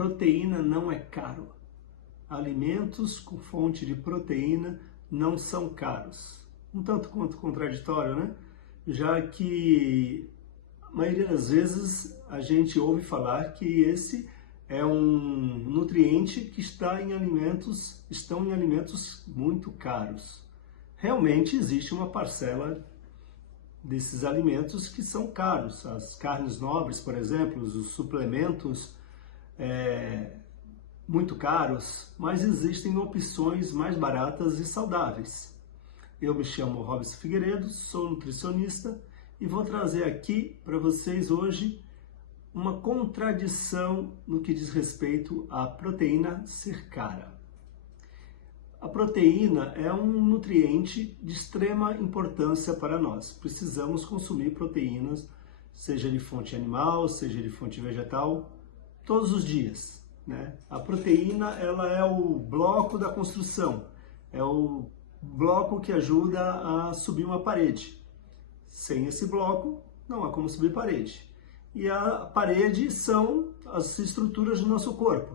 proteína não é caro. Alimentos com fonte de proteína não são caros. Um tanto quanto contraditório, né? Já que a maioria das vezes a gente ouve falar que esse é um nutriente que estão em alimentos muito caros. Realmente existe uma parcela desses alimentos que são caros. As carnes nobres, por exemplo, os suplementos muito caros, mas existem opções mais baratas e saudáveis. Eu me chamo Robson Figueiredo, sou nutricionista e vou trazer aqui para vocês hoje uma contradição no que diz respeito à proteína ser cara. A proteína é um nutriente de extrema importância para nós. Precisamos consumir proteínas, seja de fonte animal, seja de fonte vegetal, todos os dias, né? A proteína, ela é o bloco da construção, é o bloco que ajuda a subir uma parede. Sem esse bloco, não há como subir parede. E a parede são as estruturas do nosso corpo.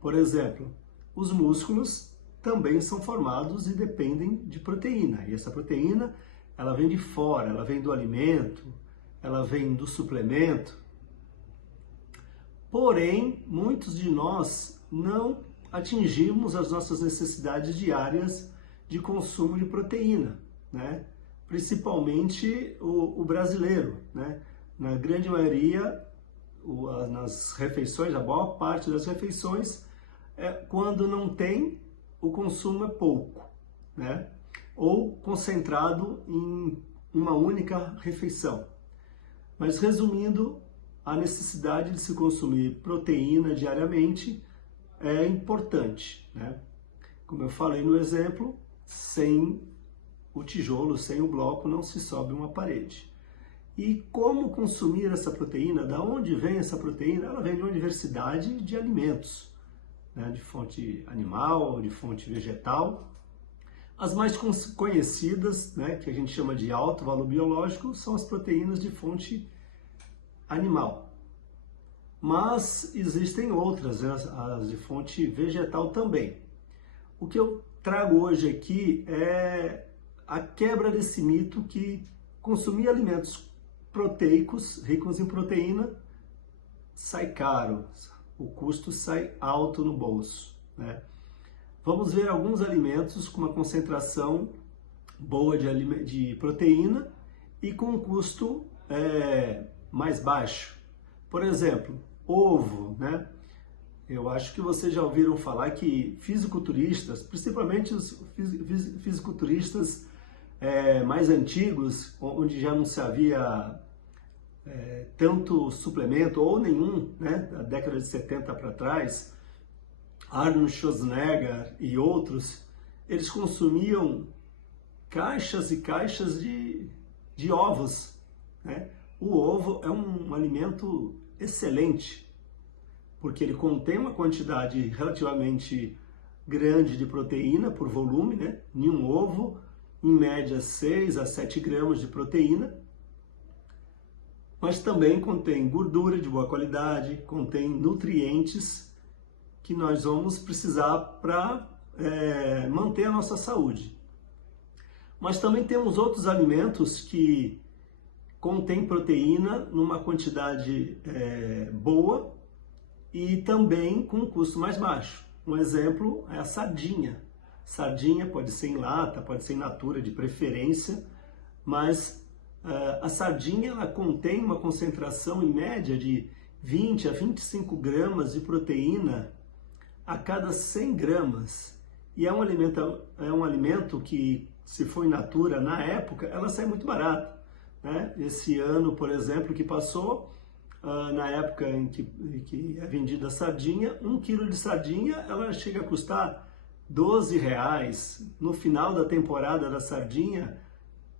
Por exemplo, os músculos também são formados e dependem de proteína. E essa proteína, ela vem de fora, ela vem do alimento, ela vem do suplemento. Porém, muitos de nós não atingimos as nossas necessidades diárias de consumo de proteína, né? Principalmente o brasileiro, né? Na grande maioria, nas refeições, a maior parte das refeições, quando não tem, o consumo é pouco, né? Ou concentrado em uma única refeição. Mas resumindo, a necessidade de se consumir proteína diariamente é importante, né? Como eu falei no exemplo, sem o tijolo, sem o bloco, não se sobe uma parede. E como consumir essa proteína? Da onde vem essa proteína? Ela vem de uma diversidade de alimentos, né? De fonte animal, de fonte vegetal. As mais conhecidas, né, que a gente chama de alto valor biológico, são as proteínas de fonte animal. Mas existem outras, né, as de fonte vegetal também. O que eu trago hoje aqui é a quebra desse mito que consumir alimentos proteicos, ricos em proteína, sai caro, o custo sai alto no bolso, né? Vamos ver alguns alimentos com uma concentração boa de proteína e com um custo mais baixo. Por exemplo, ovo, né? Eu acho que vocês já ouviram falar que fisiculturistas, principalmente os fisiculturistas mais antigos, onde já não se havia tanto suplemento ou nenhum, né, da década de 70 para trás, Arnold Schwarzenegger e outros, eles consumiam caixas e caixas de ovos, né? O ovo é um alimento excelente, porque ele contém uma quantidade relativamente grande de proteína por volume, né? Em um ovo, em média 6 a 7 gramas de proteína, mas também contém gordura de boa qualidade, contém nutrientes que nós vamos precisar para manter a nossa saúde. Mas também temos outros alimentos que contêm proteína numa quantidade boa e também com um custo mais baixo. Um exemplo é a sardinha. Sardinha pode ser em lata, pode ser in natura de preferência, mas a sardinha ela contém uma concentração em média de 20 a 25 gramas de proteína a cada 100 gramas. E é um alimento que, se for in natura, na época, ela sai muito barata, né? Esse ano, por exemplo, que passou, na época em que é vendida a sardinha, 1 quilo de sardinha ela chega a custar R$12. No final da temporada da sardinha,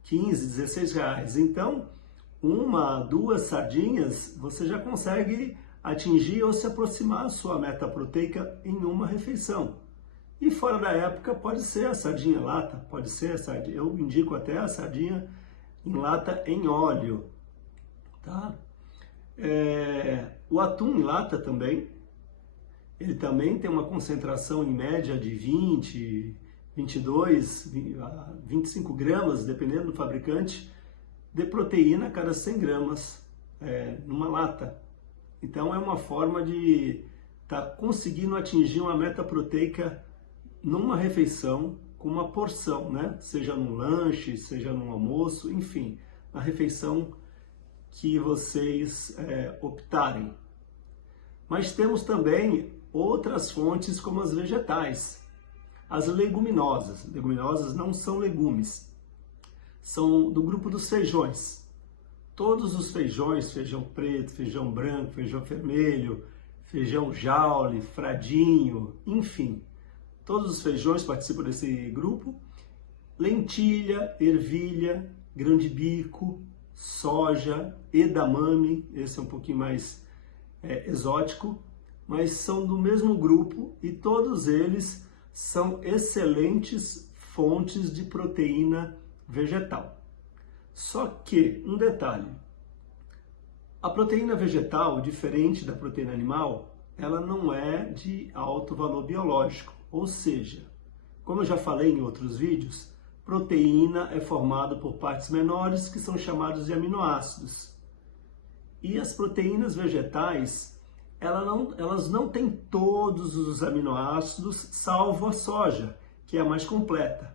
15, 16 reais. Então, 1, 2 sardinhas, você já consegue atingir ou se aproximar a sua meta proteica em uma refeição. E fora da época, pode ser a sardinha lata, pode ser a sardinha, eu indico até a sardinha em lata em óleo, tá? O atum em lata também, ele também tem uma concentração em média de 20, 22 a 25 gramas, dependendo do fabricante, de proteína a cada 100 gramas numa lata. Então é uma forma de estar conseguindo atingir uma meta proteica numa refeição, com uma porção, né? Seja num lanche, seja num almoço, enfim, a refeição que vocês optarem. Mas temos também outras fontes como as vegetais, as leguminosas. Leguminosas não são legumes, são do grupo dos feijões. Todos os feijões, feijão preto, feijão branco, feijão vermelho, feijão jaule, fradinho, enfim, todos os feijões participam desse grupo. Lentilha, ervilha, grão de bico, soja, edamame, esse é um pouquinho mais exótico, mas são do mesmo grupo e todos eles são excelentes fontes de proteína vegetal. Só que, um detalhe, a proteína vegetal, diferente da proteína animal, ela não é de alto valor biológico, ou seja, como eu já falei em outros vídeos, proteína é formada por partes menores que são chamadas de aminoácidos. E as proteínas vegetais, elas não têm todos os aminoácidos, salvo a soja, que é a mais completa.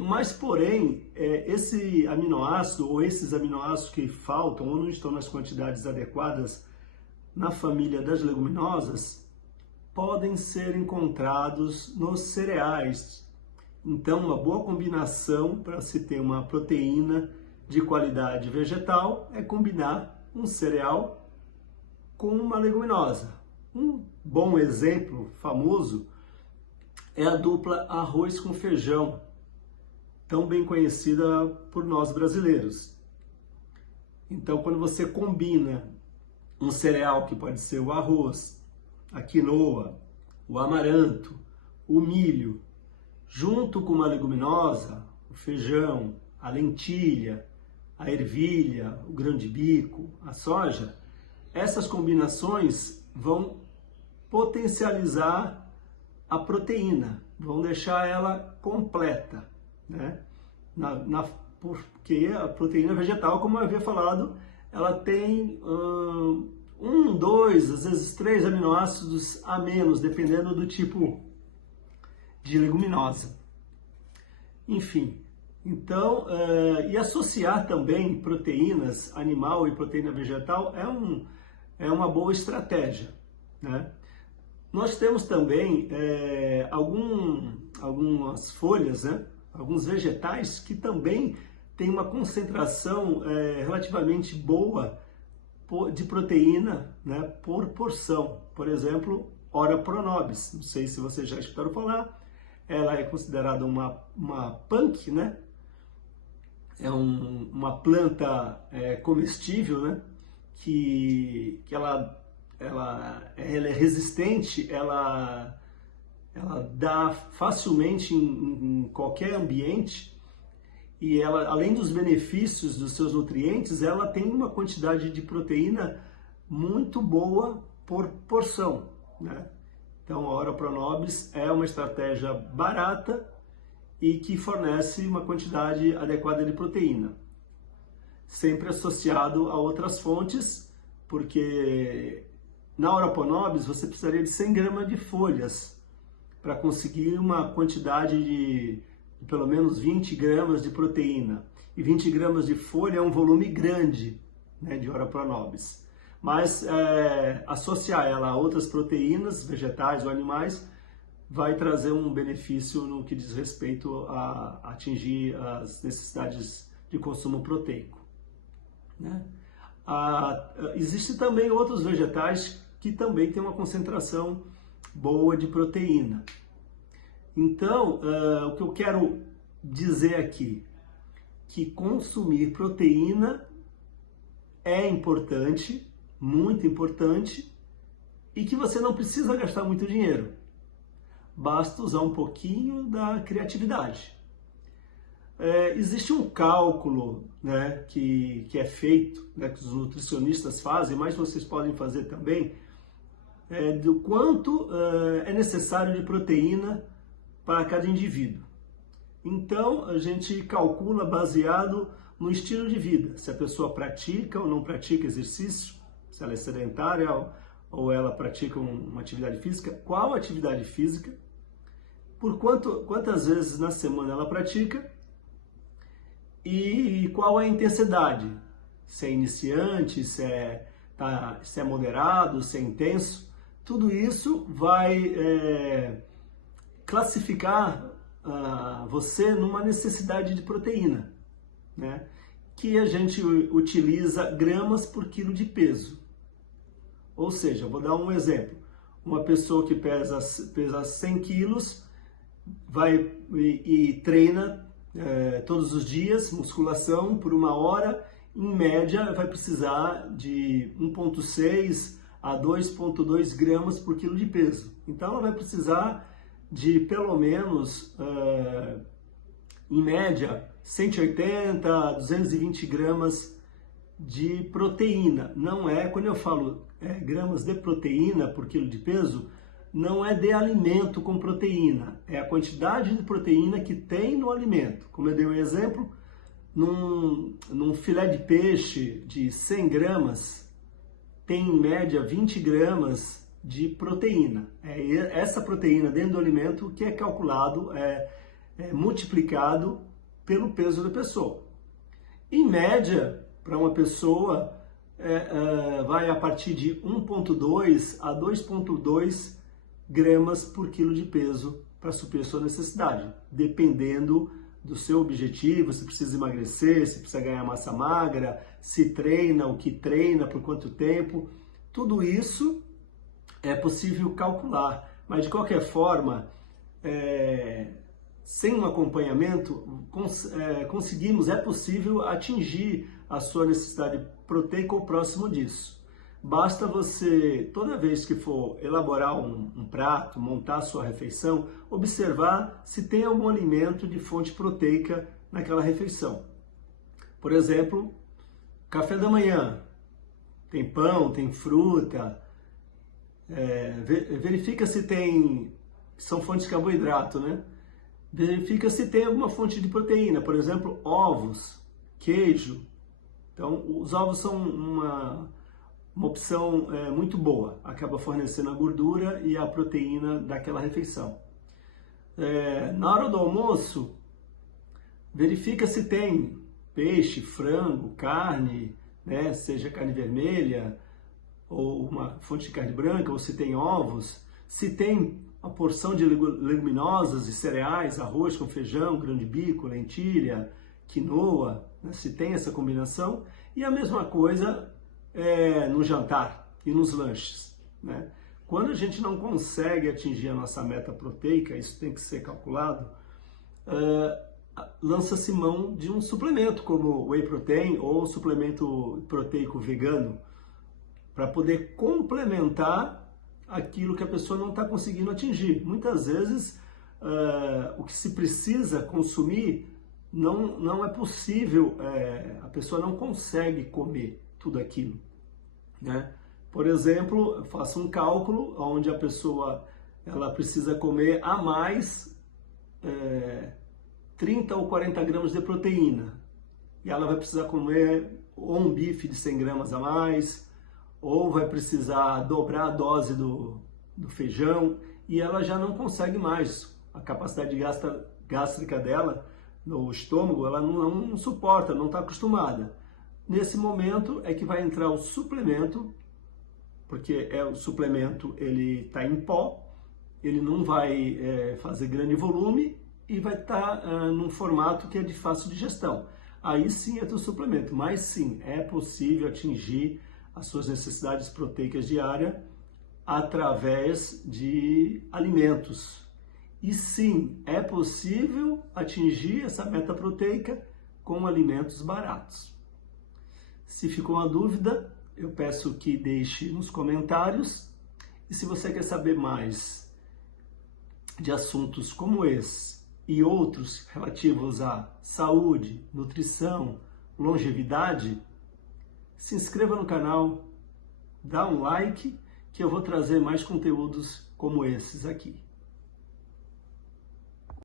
Mas porém, esse aminoácido ou esses aminoácidos que faltam ou não estão nas quantidades adequadas na família das leguminosas, podem ser encontrados nos cereais. Então, uma boa combinação para se ter uma proteína de qualidade vegetal é combinar um cereal com uma leguminosa. Um bom exemplo famoso é a dupla arroz com feijão, tão bem conhecida por nós brasileiros. Então, quando você combina um cereal que pode ser o arroz, a quinoa, o amaranto, o milho, junto com uma leguminosa, o feijão, a lentilha, a ervilha, o grão de bico, a soja, essas combinações vão potencializar a proteína, vão deixar ela completa, né? Porque a proteína vegetal, como eu havia falado, ela tem 1, 2, às vezes 3 aminoácidos a menos, dependendo do tipo de leguminosa. Enfim, então, e associar também proteínas animal e proteína vegetal é uma boa estratégia, né? Nós temos também algumas folhas, né? Alguns vegetais que também têm uma concentração relativamente boa de proteína, né, por porção. Por exemplo, Ora pronobis, não sei se vocês já escutaram falar, ela é considerada uma punk, né? É uma planta comestível, né? Que ela é resistente, ela dá facilmente em qualquer ambiente e ela, além dos benefícios dos seus nutrientes, ela tem uma quantidade de proteína muito boa por porção, né? Então, a Ora pronobis é uma estratégia barata e que fornece uma quantidade adequada de proteína, sempre associado a outras fontes, porque na Ora pronobis você precisaria de 100 gramas de folhas para conseguir uma quantidade de pelo menos 20 gramas de proteína. E 20 gramas de folha é um volume grande, né, de Ora pronobis. Mas associar ela a outras proteínas, vegetais ou animais, vai trazer um benefício no que diz respeito a atingir as necessidades de consumo proteico, né? Existem também outros vegetais que também têm uma concentração boa de proteína. Então, o que eu quero dizer aqui, que consumir proteína é importante, muito importante, e que você não precisa gastar muito dinheiro. Basta usar um pouquinho da criatividade. Existe um cálculo, né, que é feito, né, que os nutricionistas fazem, mas vocês podem fazer também, do quanto é necessário de proteína para cada indivíduo. Então, a gente calcula baseado no estilo de vida, se a pessoa pratica ou não pratica exercício, se ela é sedentária ou ela pratica uma atividade física, qual atividade física, por quantas vezes na semana ela pratica e qual a intensidade, se é iniciante, se é moderado, se é intenso. Tudo isso vai classificar você numa necessidade de proteína, né? Que a gente utiliza gramas por quilo de peso. Ou seja, vou dar um exemplo. Uma pessoa que pesa 100 quilos vai e treina todos os dias, musculação por 1 hora, em média vai precisar de 1,6 a 2,2 gramas por quilo de peso. Então ela vai precisar de pelo menos, em média, 180 a 220 gramas de proteína. Não é, quando eu falo gramas de proteína por quilo de peso, não é de alimento com proteína, é a quantidade de proteína que tem no alimento. Como eu dei um exemplo, num filé de peixe de 100 gramas, tem em média 20 gramas de proteína. É essa proteína dentro do alimento que é calculado, multiplicado pelo peso da pessoa. Em média, para uma pessoa, vai a partir de 1,2 a 2,2 gramas por quilo de peso para suprir a sua necessidade, dependendo do seu objetivo, se precisa emagrecer, se precisa ganhar massa magra, se treina, o que treina, por quanto tempo. Tudo isso é possível calcular, mas de qualquer forma, sem um acompanhamento, é possível atingir a sua necessidade proteica ou próximo disso. Basta você, toda vez que for elaborar um prato, montar a sua refeição, observar se tem algum alimento de fonte proteica naquela refeição. Por exemplo, café da manhã, tem pão, tem fruta, verifica se são fontes de carboidrato, né? Verifica se tem alguma fonte de proteína, por exemplo, ovos, queijo. Então, os ovos são uma opção muito boa, acaba fornecendo a gordura e a proteína daquela refeição. Na hora do almoço, verifica se tem peixe, frango, carne, né, seja carne vermelha ou uma fonte de carne branca, ou se tem ovos, se tem uma porção de leguminosas e cereais, arroz com feijão, grão de bico, lentilha, quinoa, né, se tem essa combinação, e a mesma coisa no jantar e nos lanches, né? Quando a gente não consegue atingir a nossa meta proteica, isso tem que ser calculado, lança-se mão de um suplemento como whey protein ou suplemento proteico vegano para poder complementar aquilo que a pessoa não está conseguindo atingir. Muitas vezes o que se precisa consumir não é possível, a pessoa não consegue comer tudo aquilo, né? Por exemplo, eu faço um cálculo onde a pessoa ela precisa comer a mais 30 ou 40 gramas de proteína, e ela vai precisar comer ou um bife de 100 gramas a mais, ou vai precisar dobrar a dose do feijão, e ela já não consegue mais. A capacidade gástrica dela, no estômago, ela não suporta, não está acostumada. Nesse momento é que vai entrar o suplemento, porque o suplemento ele está em pó, ele não vai fazer grande volume e vai estar num formato que é de fácil digestão. Aí sim entra o suplemento, mas sim, é possível atingir as suas necessidades proteicas diárias através de alimentos. E sim, é possível atingir essa meta proteica com alimentos baratos. Se ficou uma dúvida, eu peço que deixe nos comentários. E se você quer saber mais de assuntos como esse e outros relativos à saúde, nutrição, longevidade, se inscreva no canal, dá um like que eu vou trazer mais conteúdos como esses aqui.